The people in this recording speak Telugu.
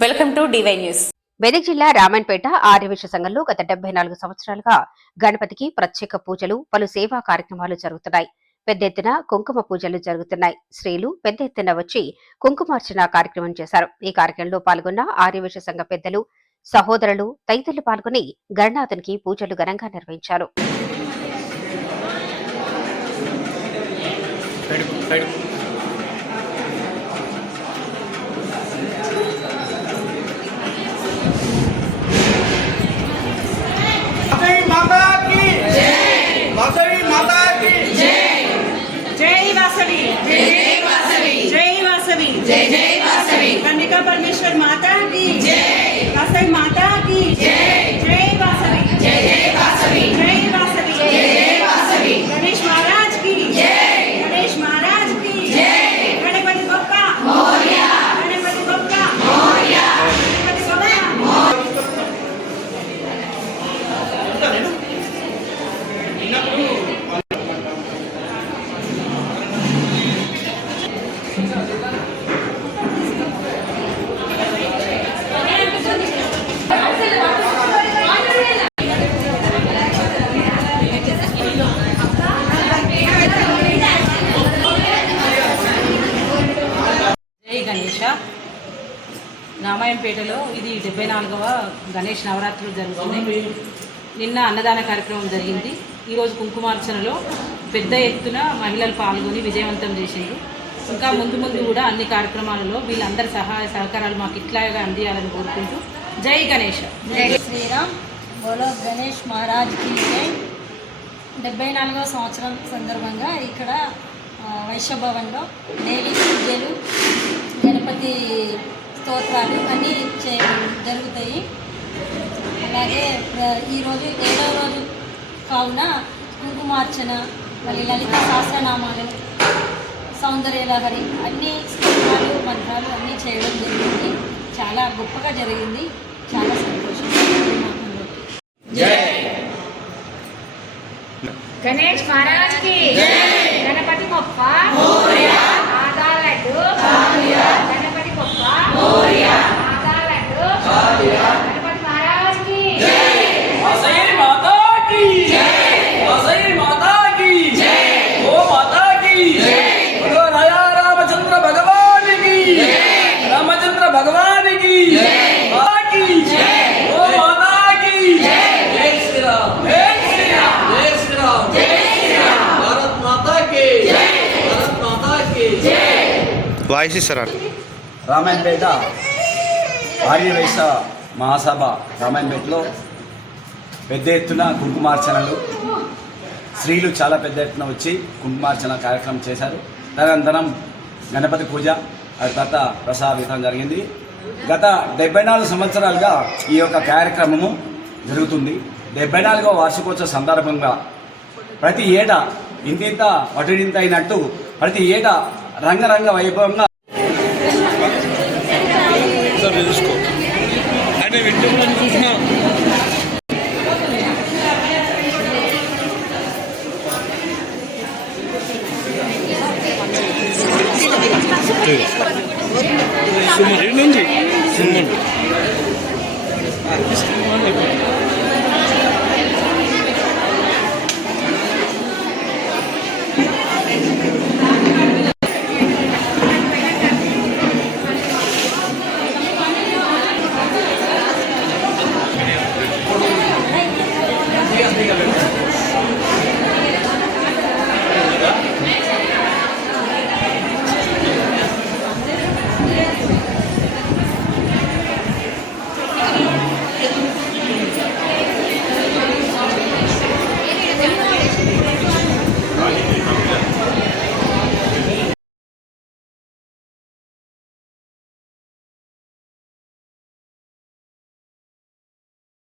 Welcome to DY news. Medak జిల్లా రామన్పేట ఆర్యవైశ్య సంఘంలో గత 74 సంవత్సరాలుగా గణపతికి ప్రత్యేక పూజలు, పలు సేవా కార్యక్రమాలు జరుగుతున్నాయి. పెద్ద ఎత్తున కుంకుమ పూజలు జరుగుతున్నాయి. స్త్రీలు పెద్ద ఎత్తున వచ్చి కుంకుమార్చన కార్యక్రమం చేశారు. ఈ కార్యక్రమంలో పాల్గొన్న ఆర్యవైశ్య సంఘ పెద్దలు, సహోదరులు తదితరులు పాల్గొని గణనాథునికి పూజలు ఘనంగా నిర్వహించారు. कन्निका परमेश्वर माता की जय, वासवी माता की जय, जय वासवी, जय जय वासवी, जय वासवी, जय जय वासवी, गणेश महाराज की जय, गणेश महाराज की जय, गणपति बप्पा मोरया, गणपति बप्पा मोरया, गणपति बप्पा రామాయణపేటలో ఇది 74వ గణేష్ నవరాత్రులు జరుగుతున్నాయి. నిన్న అన్నదాన కార్యక్రమం జరిగింది. ఈరోజు కుంకుమార్చనలో పెద్ద ఎత్తున మహిళలు పాల్గొని విజయవంతం చేసిండ్రు. ఇంకా ముందు ముందు కూడా అన్ని కార్యక్రమాలలో వీళ్ళందరి సహాయ సహకారాలు మాకు ఇట్లాగా అందియాలని కోరుకుంటూ జై గణేష్. జై శ్రీరామ్. బోలో గణేష్ మహారాజ్కి జై. 74వ సంవత్సరం సందర్భంగా ఇక్కడ వైశ్యభవన్లో డైలీ పూజలు, గణపతి స్తోత్రాలు అన్నీ జరుగుతాయి. అలాగే ఈరోజు 7వ రోజు కావున కుంకుమార్చన, మళ్ళీ లలిత సహస్రనామాలు, సౌందర్యలహరి అన్ని స్తోత్రాలు, మంత్రాలు అన్నీ చేయడం జరిగింది. చాలా గొప్పగా జరిగింది. చాలా సంతోషం. गणेश महाराज की गणपति बप्पा आधा लड्डू, गणपति बप्पा आधा लड्डू, गणपति महाराज की वासवी माता की जय, वासवी माता की जय, ओ माता की जय, बोलो राजा रामचंद्र भगवान की जय, रामचंद्र भगवान की जय, माता की जय, ओ माता की जय, जय श्री राम, जय श्री राम, जय श्री राम, जय श्री राम, भारत माता की जय, भारत माता की जय. వాయిస్ ఇస్తారా? రామాయణపేట ఆర్యవైశ్య మహాసభ రామాయణపేటలో పెద్ద ఎత్తున కుంకుమార్చనలు, స్త్రీలు చాలా పెద్ద ఎత్తున వచ్చి కుంకుమార్చన కార్యక్రమం చేశారు. తదనంతరం గణపతి పూజ, ఆ తర్వాత ప్రసాద వితరణ జరిగింది. గత 74 సంవత్సరాలుగా ఈ యొక్క కార్యక్రమము జరుగుతుంది. 74వ వార్షికోత్సవ సందర్భంగా ప్రతి ఏటా ఇంతింత వటుడింత అయినట్టు ప్రతి ఏటా రంగరంగ వైభవంగా చూసినా